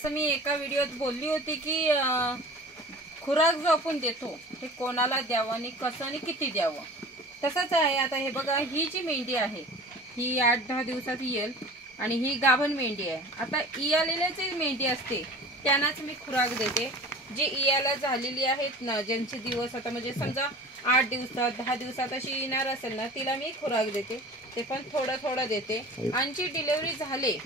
असं मी एका व्हिडिओत बोलली होती की खुराक जो आपण देतो ते कोणाला द्यावं आणि कसं आणि किती द्यावं, तसंच आहे. आता हे बघा, ही जी मेंढी आहे ही 8-10 दिवसात येईल आणि ही गाभण मेंढी आहे. आता इयालेल्या जी मेंढी असते त्यांनाच मी खुराक देते. जी इयाला झालेली आहेत ना, ज्यांचे दिवस आता म्हणजे समजा 8 दिवसात 10 दिवसात अशी येणार असेल ना, तिला मी खुराक देते. ते पण थोडं थोडं देते. आणि जी डिलिव्हरी झाले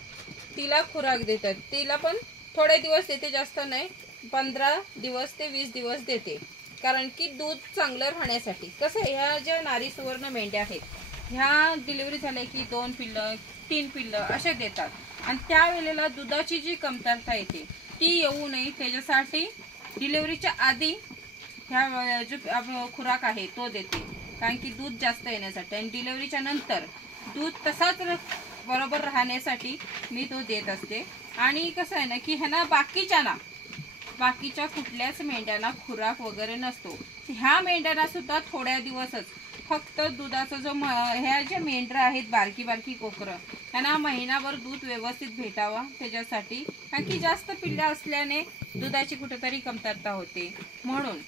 तिला खुराक देतात, तिला पण थोडे दिवस देते, जास्त नाही. 15 दिवस ते 20 दिवस देते, कारण की दूध चांगलं राहण्यासाठी. कसं ह्या ज्या नारी सुवर्ण मेंढ्या आहेत ह्या डिलिव्हरी झाल्या की 2 पिल्लं 3 पिल्लं असे देतात. आणि त्यावेळेला दुधाची जी कमतरता येते ती येऊ नये त्याच्यासाठी डिलिव्हरीच्या आधी ह्या जो खुराक आहे तो देते, कारण की दूध जास्त येण्यासाठी. आणि डिलिव्हरीच्या नंतर दूध तसाच बरोबर राहण्यासाठी मी तो देत असते. आणि कसं आहे ना की ह्यांना बाकीच्या कुठल्याच मेंढ्यांना खुराक वगैरे नसतो. ह्या मेंढ्यांना सुद्धा थोड्या दिवसच फक्त दुधाचा जो ह्या ज्या मेंढरा आहेत बारकी बारकी कोकरं, त्यांना महिनाभर दूध व्यवस्थित भेटावा त्याच्यासाठी, कारण की जास्त पिल्ल्या असल्याने दुधाची कुठेतरी कमतरता होते. म्हणून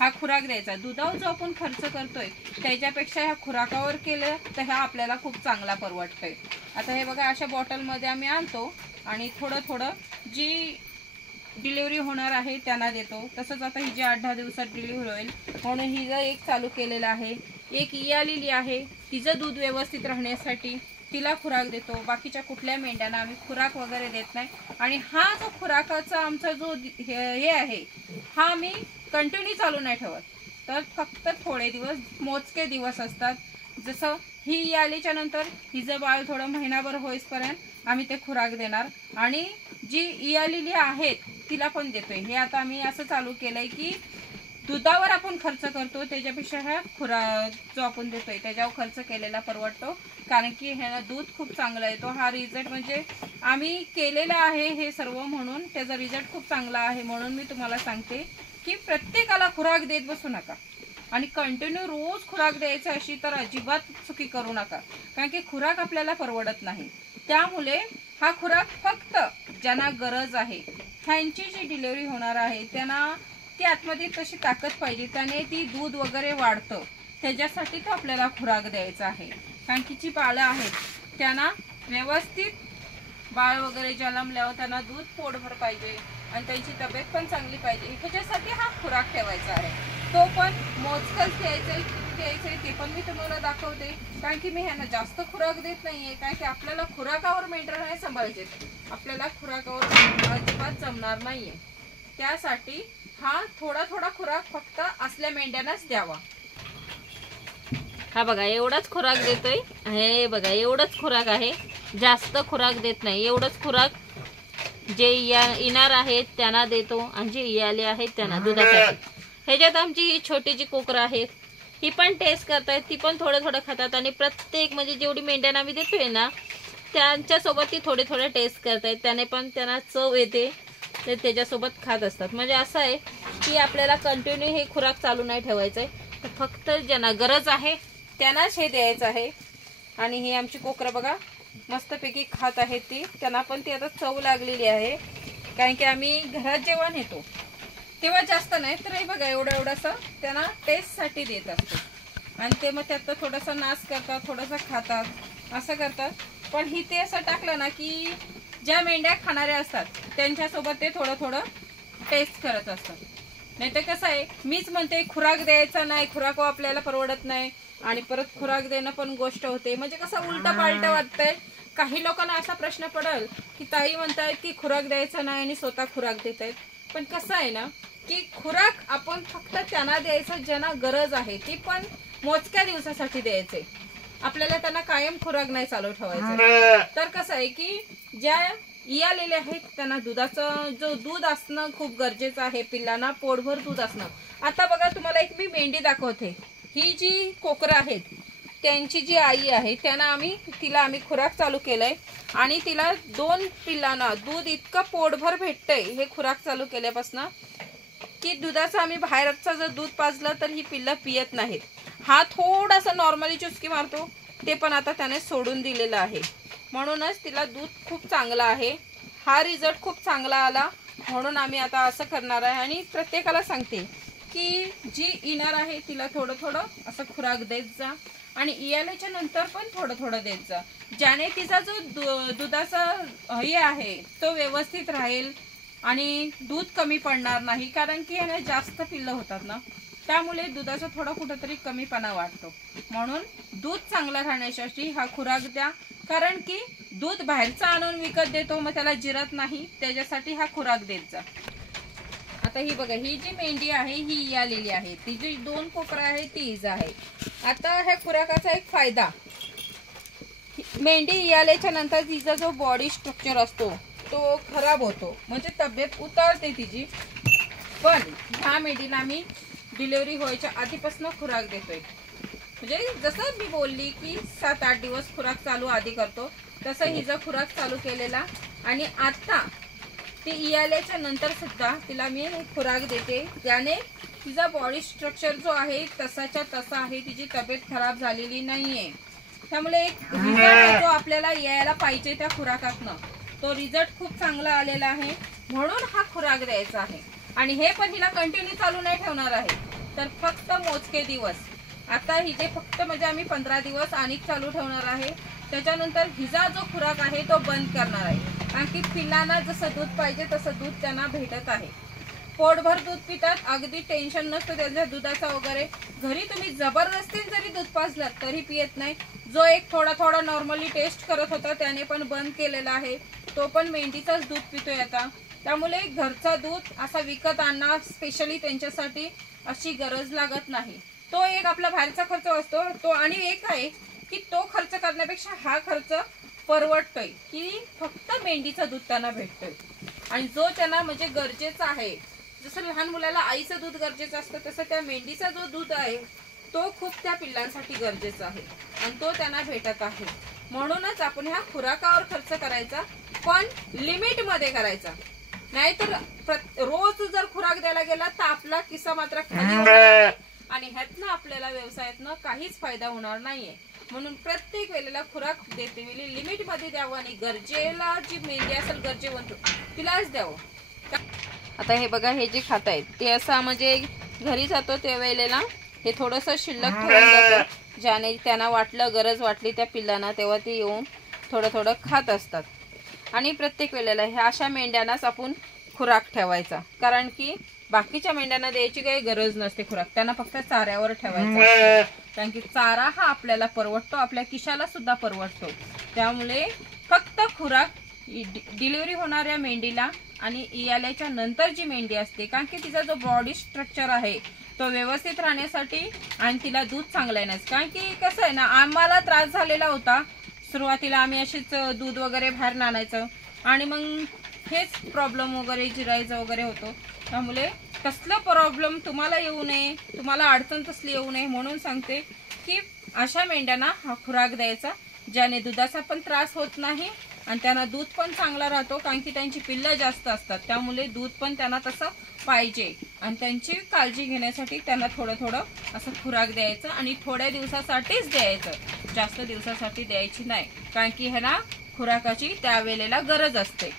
हा खुराक द्यायचा. दुधावर जो आपण खर्च करतोय त्याच्यापेक्षा ह्या खुराकावर केलं तर ह्या आपल्याला खूप चांगला परवडतोय. आता हे बघा, अशा बॉटलमध्ये आम्ही आणतो आणि थोडं थोडं जी डिलिव्हरी होणार आहे त्यांना देतो. तसंच आता ही जी 8-10 दिवसात डिलिव्हरी होईल म्हणून ही जर एक चालू केलेलं आहे. एक इयालेली आहे, तिचं दूध व्यवस्थित राहण्यासाठी तिला खुराक देतो. बाकीच्या कुठल्या मेंढ्यांना आम्ही खुराक वगैरे देत नाही. आणि हा जो खुराकाचा आमचा जो हे आहे हा मी कंटिन्यू चालू नाही ठेवत, तर फक्त थोडे दिवस मोजके दिवस असतात. जसं ही आल्याच्या नंतर हिचं बाळ थोडं महिनाभर होईपर्यंत आम्ही ते खुराक देणार. आणि जी इयालेली आहेत तिला पण देतोय. हे आता आम्ही असं चालू केलंय की दुधावर आपण खर्च करतो त्याच्यापेक्षा ह्या खुराक जो आपण देतोय त्याच्यावर खर्च केलेला परवडतो, कारण की ह्याला दूध खूप चांगला येतो. हा रिझल्ट म्हणजे आम्ही केलेला आहे हे सर्व, म्हणून त्याचा रिझल्ट खूप चांगला आहे. म्हणून मी तुम्हाला सांगते की प्रत्येकाला खुराक देत बसू नका आणि कंटिन्यू रोज खुराक द्यायचं अशी तर अजिबात चुकी करू नका, कारण की खुराक आपल्याला परवडत नाही. त्यामुळे हा खुराक फक्त ज्यांना गरज आहे, ह्यांची जी डिलिव्हरी होणार आहे त्यांना ती आतमध्ये तशी ताकद पाहिजे, त्याने ती दूध वगैरे वाढतं, त्याच्यासाठी तो आपल्याला खुराक द्यायचा आहे. कारण की जी बाळं आहेत त्यांना व्यवस्थित बाळ वगैरे जन्मल्यावर त्यांना दूध पोटभर पाहिजे आणि त्यांची तब्येत पण चांगली पाहिजे. ह्याच्यासाठी हा खुराक ठेवायचा आहे. तो पण मोजकच द्यायचे ते पण मी तुम्हाला दाखवते, कारण की मी ह्यांना जास्त खुराक देत नाहीये, कारण की आपल्याला खुराकावर मेंढर नाही सांभाळायचे, आपल्याला खुराकावर अजिबात जमणार नाहीये. त्यासाठी हा थोडा थोडा खुराक फक्त असल्या मेंढ्यांनाच द्यावा. हा बघा, एवढाच खुराक देतोय. हे बघा, एवढंच खुराक आहे, जास्त खुराक देत नाही. एवढंच खुराक जे येणार आहेत त्यांना देतो आणि जे याले आहेत त्यांना दुधासाठी. ह्याच्यात आमची ही छोटी जी कोकरं आहेत ही पण टेस्ट करतायत, ती पण थोडं थोडं खातात. आणि प्रत्येक म्हणजे जेवढी मेंढ्यांना आम्ही देतोय ना त्यांच्यासोबत ती थोडे थोडे टेस्ट करतायत, त्याने पण त्यांना चव येते, ते त्याच्यासोबत खात असतात. म्हणजे असं आहे की आपल्याला कंटिन्यू हे खुराक चालू नाही ठेवायचं आहे, तर फक्त ज्यांना गरज आहे त्यांनाच हे द्यायचं आहे. आणि ही आमची कोकरं बघा मस्तपैकी खात आहेत, ती त्यांना पण ती आता चव लागलेली आहे. कारण की आम्ही घरात जेव्हा नेतो तेव्हा जास्त नाही, तर हे बघा एवढंसं त्यांना टेस्टसाठी देत असतो. आणि ते मग त्यात थोडासा नाश करतात, थोडंसं खातात, असं करतात. पण ही ते असं टाकलं ना की ज्या मेंढ्या खाणाऱ्या असतात त्यांच्यासोबत ते थोडं थोडं टेस्ट करत असतात. नाही तर कसं आहे, मीच म्हणते खुराक द्यायचा नाही, खुराक आपल्याला परवडत नाही आणि परत खुराक देणं पण गोष्ट होते, म्हणजे कसं उलटं पालटं वाटतंय. काही लोकांना असा प्रश्न पडेल की ताई म्हणतायत की खुराक द्यायचा नाही आणि स्वतः खुराक देत आहेत. पण कसं आहे ना की खुराक आपण फक्त त्यांना द्यायचं ज्यांना गरज आहे, ती पण मोजक्या दिवसासाठी द्यायचे. आपल्याला त्यांना कायम खुराक नाही चालू ठेवायचं. तर कसं आहे की ज्या इयालेले आहेत त्यांना दुधाचं जो दूध असणं खूप गरजेचं आहे, पिल्लांना पोटभर दूध असणं. आता बघा, तुम्हाला एक मी मेंढी दाखवते. ही जी कोकरं आहेत त्यांची जी आई आहे त्यांना तिला आम्ही खुराक चालू केलंय आणि तिला 2 पिल्लांना दूध इतकं पोटभर भेटतंय हे खुराक चालू केल्यापासून, की दुधाचं आम्ही बाहेरचं जर दूध पाजलं तर ही पिल्लं पियत नाहीत. हा थोडासा नॉर्मली चुस्की मारतो, ते पण आता त्याने सोडून दिलेलं आहे. म्हणूनच तिला दूध खूप चांगलं आहे. हा रिझल्ट खूप चांगला आला, म्हणून आम्ही आता असं करणार आहे. आणि प्रत्येकाला सांगते की जी येणार आहे तिला थोडं थोडं असं खुराक देत जा आणि इयाल्याच्या नंतर पण थोडं थोडं देत जा, ज्याने तिचा जो दुधाचा हे आहे तो व्यवस्थित राहील आणि दूध कमी पडणार नाही. कारण की याने जास्त पिल्लं होतात ना, त्यामुळे दुधाचा थोडा कुठेतरी कमीपणा वाटतो. म्हणून दूध चांगलं राहण्यासाठी हा खुराक द्या. कारण की दूध बाहेरचं आणून विकत देतो मग त्याला जिरत नाही, त्याच्यासाठी हा खुराक देत जा. आता ही बघा, ही जी मेंढी आहे ही आलेली आहे, ती जी 2 कोकरा आहे ती इजा आहे. आता ह्या खुराकाचा एक फायदा, मेंढी आल्याच्या नंतर तिचा जो बॉडी स्ट्रक्चर असतो तो खराब होतो, म्हणजे तब्येत उतरते तिची. पण ह्या मेंढीला मी डिलिव्हरी व्हायच्या आधीपासून खुराक देतोय. म्हणजे जसं मी बोलली की 7-8 दिवस खुराक चालू आधी करतो, तसं हिचा खुराक चालू केलेला. आणि आता ती इयाल्याच्या नंतर सुद्धा तिला मी खुराक देते, ज्याने तिचा बॉडी स्ट्रक्चर जो आहे तसाच्या तसा आहे, तिची तब्येत खराब झालेली नाहीये. त्यामुळे एक रिझल्ट जो आपल्याला यायला पाहिजे त्या खुराकातनं, तो रिझल्ट खूप चांगला आलेला आहे. म्हणून हा खुराक द्यायचा आहे. आणि हे पण हिला कंटिन्यू चालू नाही ठेवणार आहे, तर फक्त मोजके दिवस. आता हिचे फक्त म्हणजे आम्ही 15 दिवस आणि चालू ठेवणार आहे. त्याच्यानंतर हिचा जो खुराक आहे तो बंद करणार आहे. कारण की पिल्लांना जसं दूध पाहिजे तसं दूध त्यांना भेटत आहे, पोटभर दूध पितात, अगदी टेन्शन नसतं त्यांच्या दुधाचा वगैरे. घरी तुम्ही जबरदस्ती जरी दूध पाजलात तरी पियत नाही. जो एक थोडा थोडा नॉर्मली टेस्ट करत होता त्याने पण बंद केलेला आहे, तो पण मेंढीचाच दूध पितोय आता. त्यामुळे घरचा दूध असा विकत आणणं स्पेशली त्यांच्यासाठी अशी गरज लागत नाही. तो एक आपला बाहेरचा खर्च असतो तो, आणि एक आहे की तो खर्च करण्यापेक्षा हा खर्च परवडतोय की फक्त मेंढीचं दूध त्यांना भेटतोय. आणि जो त्यांना म्हणजे गरजेचं आहे, जसं लहान मुलाला आईचं दूध गरजेचं असतं तसं त्या मेंढीचा जो दूध आहे तो खूप त्या पिल्लांसाठी गरजेचा आहे आणि तो त्यांना भेटत आहे. म्हणूनच आपण ह्या खुराकावर खर्च करायचा, पण लिमिट मध्ये करायचा. नाहीतर रोज जर खुराक द्यायला गेला तर आपला किस्सा मात्र खाली होणार आणि ह्यातनं आपल्याला व्यवसायातनं काहीच फायदा होणार नाहीये. म्हणून प्रत्येक वेळेला खुराक देते वेळी लिमिट मध्ये द्यावं आणि गरजेला जी मेंढी असेल गरजेवंत तिलाच द्यावं. आता हे बघा, हे जे खात आहेत ते असं म्हणजे घरी जातो त्या वेळेला हे थोडंसं शिल्लक ठेवून जातं, ज्याने त्यांना वाटलं गरज वाटली त्या पिल्लांना तेव्हा ते येऊन थोडं थोडं खात असतात. आणि प्रत्येक वेळेला ह्या अशा मेंढ्यांनाच आपण खुराक ठेवायचा, कारण की बाकीच्या मेंढ्यांना द्यायची काही गरज नसते खुराक, त्यांना फक्त चाऱ्यावर ठेवायचा. कारण की चारा हा आपल्याला परवडतो, आपल्या खिशाला सुद्धा परवडतो. त्यामुळे फक्त खुराक डिलिव्हरी होणाऱ्या मेंढीला आणि इयाल्याच्या नंतर जी मेंढी असते, कारण की तिचा जो बॉडी स्ट्रक्चर आहे तो व्यवस्थित राहण्यासाठी आणि तिला दूध चांगलं येण्यास. कारण की कसं आहे ना, आम्हाला त्रास झालेला होता सुरुवातीला, आम्ही अशीच दूध वगैरे बाहेर आणायचं आणि मग हेच प्रॉब्लेम वगैरे जिरायचं वगैरे होतो. त्यामुळे कसला प्रॉब्लेम तुम्हाला येऊ नये, तुम्हाला अडचण तसली येऊ नये म्हणून सांगते की अशा मेंढ्यांना हा खुराक द्यायचा, ज्याने दुधाचा पण त्रास होत नाही आणि त्यांना दूध पण चांगला राहतो. कारण की त्यांची पिल्लं जास्त असतात, त्यामुळे दूध पण त्यांना तसं पाहिजे आणि त्यांची काळजी घेण्यासाठी त्यांना थोडं थोडं असं खुराक द्यायचं आणि थोड्या दिवसासाठीच द्यायचं, जास्त दिवसासाठी द्यायची नाही. कारण की ह्यांना खुराकाची त्यावेळेला गरज असते.